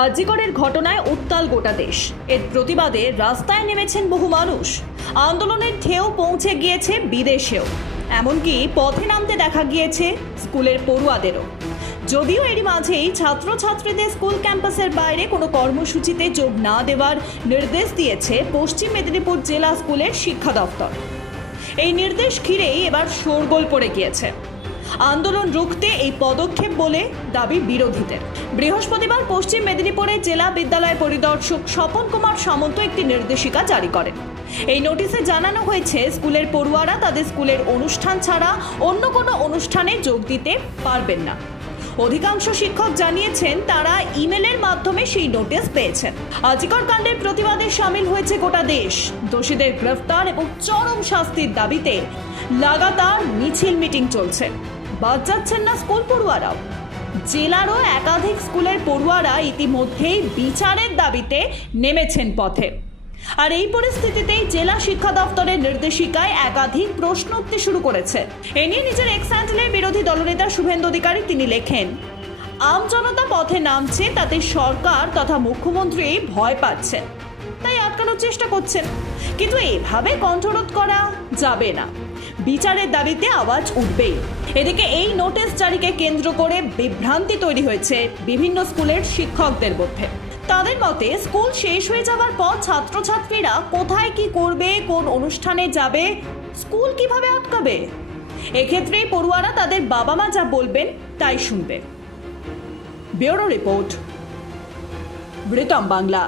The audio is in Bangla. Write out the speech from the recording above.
আজিকরের ঘটনায় উত্তাল গোটা দেশ। এর প্রতিবাদে রাস্তায় নেমেছেন বহু মানুষ। আন্দোলনের ঢেউ পৌঁছে গিয়েছে বিদেশেও, এমনকি পথে নামতে দেখা গিয়েছে স্কুলের পড়ুয়াদেরও। যদিও এরই মাঝেই ছাত্রছাত্রীদের স্কুল ক্যাম্পাসের বাইরে কোনো কর্মসূচিতে যোগ না দেওয়ার নির্দেশ দিয়েছে পশ্চিম মেদিনীপুর জেলা স্কুলের শিক্ষা দপ্তর। এই নির্দেশ ঘিরেই এবার শোরগোল পড়ে গিয়েছে। আন্দোলন রুখতে এই পদক্ষেপ বলে দাবি বিরোধীদের। বৃহস্পতিবার পশ্চিম মেদিনীপুরের জেলা বিদ্যালয় পরিদর্শক স্বপন কুমার সামন্ত একটি নির্দেশিকা জারি করেন। এই নোটিশে জানানো হয়েছে স্কুলের পড়ুয়ারা তাদের স্কুলের অনুষ্ঠান ছাড়া অন্য কোনো অনুষ্ঠানে যোগ দিতে পারবেন না। অধিকাংশ শিক্ষক জানিয়েছেন তারা ইমেলের মাধ্যমে সেই নোটিশ পেয়েছেন। আজিকর কাণ্ডের প্রতিবাদে সামিল হয়েছে গোটা দেশ। দোষীদের গ্রেফতার এবং চরম শাস্তির দাবিতে লাগাতার মিছিল মিটিং চলছে। বাদ যাচ্ছেন না স্কুল পড়ুয়ারাও। জেলারও একাধিক স্কুলের পড়ুয়ারা ইতিমধ্যেই বিচারের দাবিতে নেমেছেন পথে। আর এই পরিস্থিতিতেই জেলা শিক্ষা দপ্তরের নির্দেশিকায় একাধিক প্রশ্ন উঠতে শুরু করেছে। এ নিয়ে নিজের এক্স হ্যান্ডেলে বিরোধী দলনেতা শুভেন্দু অধিকারী তিনি লেখেন, আমজনতা পথে নামছে, তাতে সরকার তথা মুখ্যমন্ত্রী ভয় পাচ্ছেন, তাই আটকানোর চেষ্টা করছেন। কিন্তু এভাবে কণ্ঠরোধ করা যাবে না, বিচারের দাবিতে আওয়াজ উঠবেই। এদিকে এই নোটিশ জারিকে কেন্দ্র করে বিভ্রান্তি তৈরি হয়েছে বিভিন্ন স্কুলের শিক্ষকদের মধ্যে। তাদের মতে স্কুল শেষ হয়ে যাওয়ার পর ছাত্রছাত্রীরা কোথায় কি করবে, কোন অনুষ্ঠানে যাবে, স্কুল কিভাবে আটকাবে? এক্ষেত্রে পড়ুয়ারা তাদের বাবা মা যা বলবেন তাই শুনবে। Bureau report, Ritam Bangla.